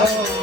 あす。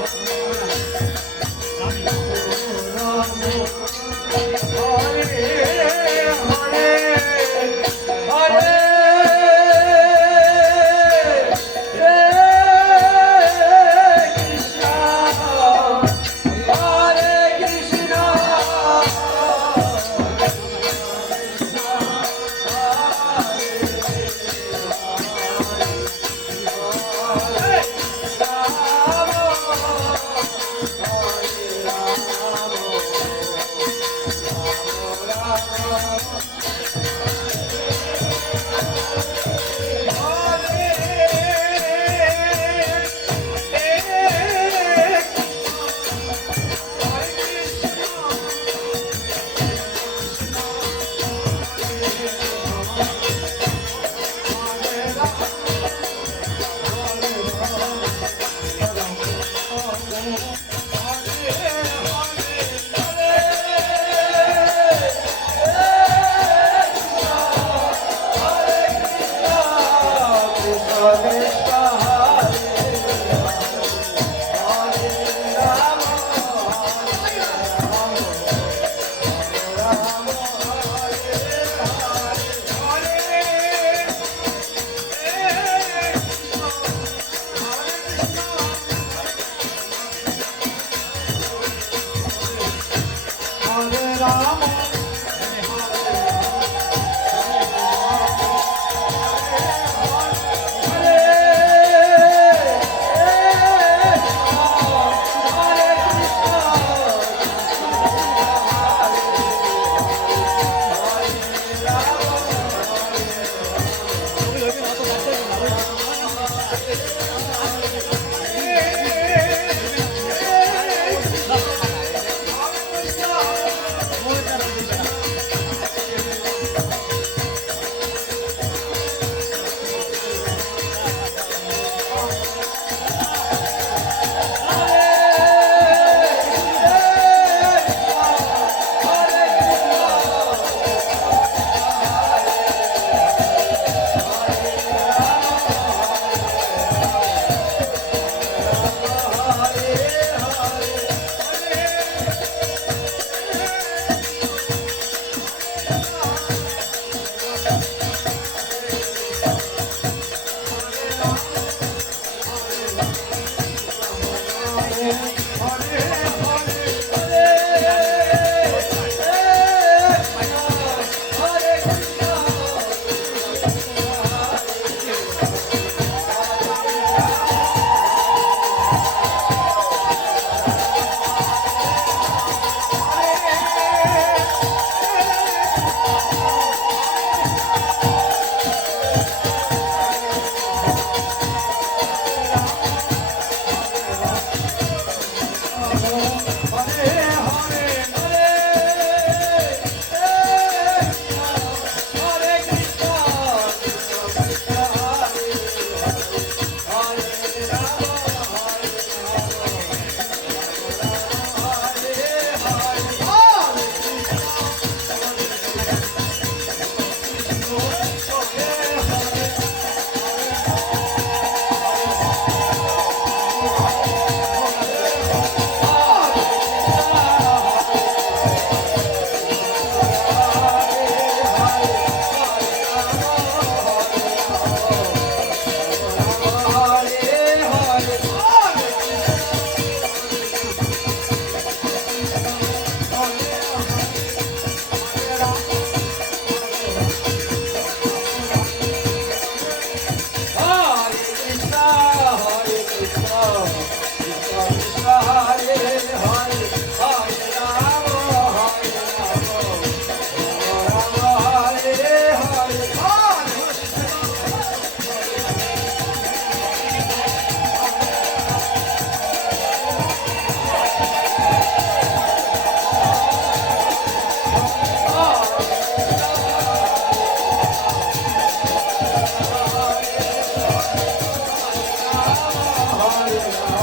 Ram Ram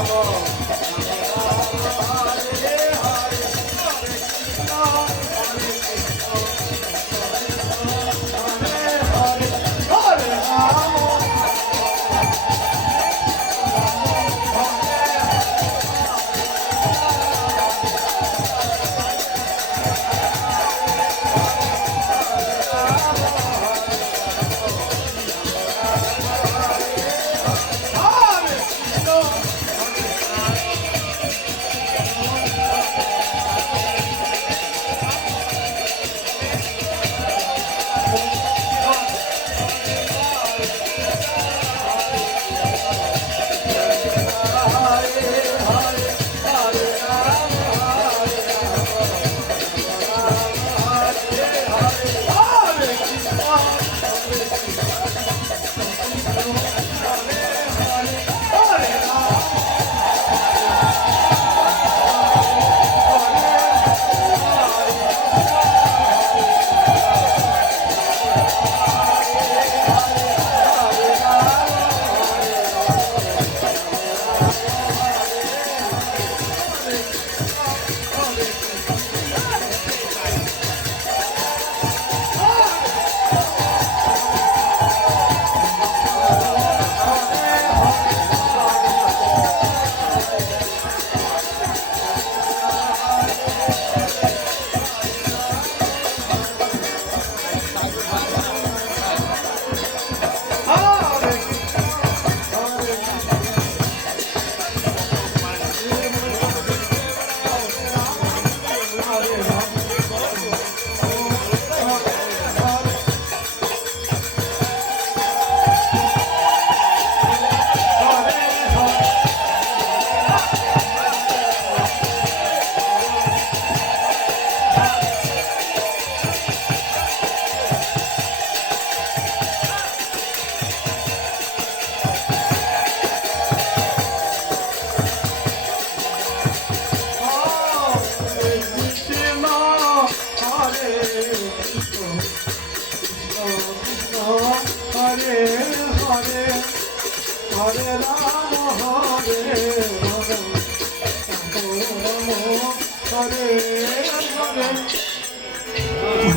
やったー!